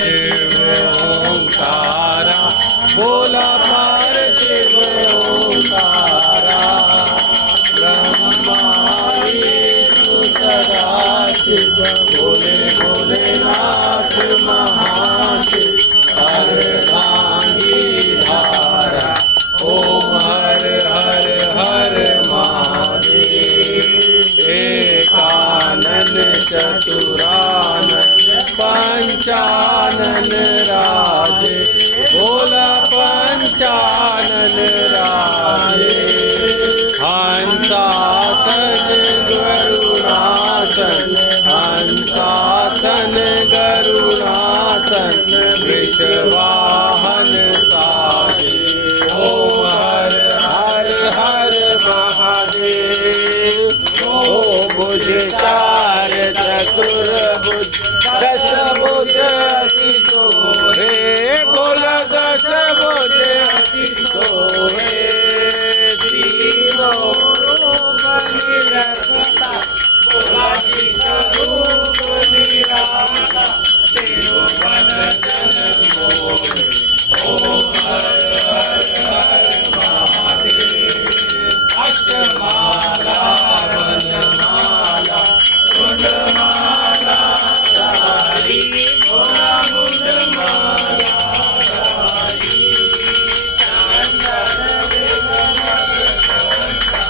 शिव ओंकारा, बोला पार शिव ओंकारा। ब्रह्मा विष्णु सदा शिव, बोले भोलेनाथ महाशिव। अर्धांगी धारा, ओम हर हर हर महादेव। एकानन चतुरानन पंचानन राजे, बोला पंचानन राजे। हंसासन गरुड़ासन, हंसासन गरुड़ासन, वृषवाहन साजे। ओम हर हर हर महादेव। ओ भुज चार चतुर्भुज, दस भुज अति सोहे, बोला दस भुज अति सोहे। तीनों रूप निरखता, बोला तीन रूप निराला, तीनों बन जन मोहे। ओम हर हर हर महादेव। अष्टमाला वनमाला, कुंडमाला धारी, बोला मुंडमाला धारी। चंदन मृगमद कंठा,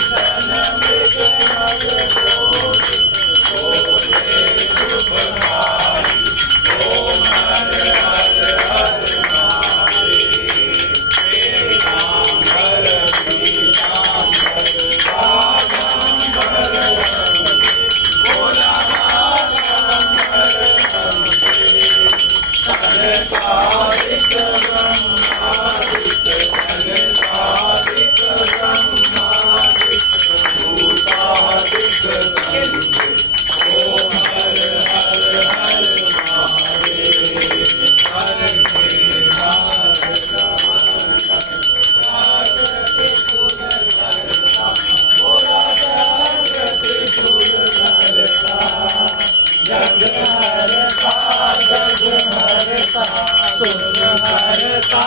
चंदन मृगमद कोटि, बोले शुभकारी। ओम हर हर हर महादेव। पीतांबर पीतांबर बागंबर रंगे, बोला बागंबर रंगे। संसारिक ब्रह्मादिक, संसारिक ब्रह्मादिक, भूतादिक संगे। ओम हर हर हर महादेव। हर के नाथ कमंडल, जागृति कुल करता, बोला जागृति कुल करता। जग हरता जग हरता, सुख हरता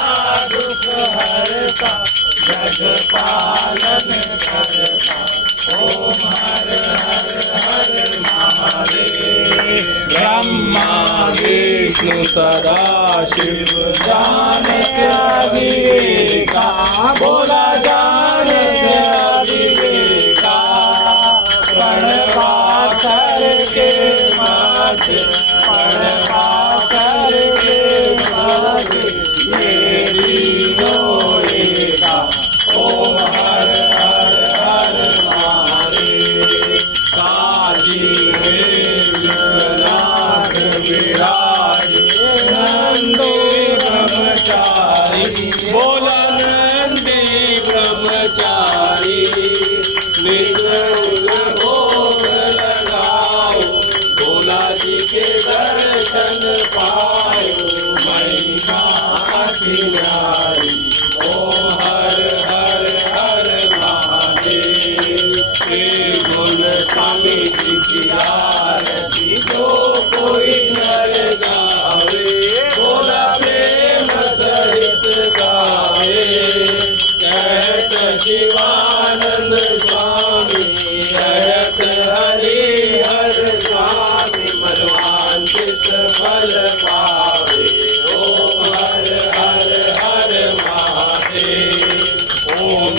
दुख हरता, जग पालन करता। ओम हर हर हर महादेव। ब्रह्मा विष्णु सदा शिव, जाने अविवेका, बोला जाने अविवेका। प्रण पाथर के मध्य, प्रण पाथर के मध्य, ये तीनों एका। ओम हर हर हर महादेव। काशी विश्वनाथ विराजे, नंदी ब्रह्मचारी, बोला नंदी ब्रह्मचारी। निज भोग लगाओ, भोला जी के दर्शन पाओ।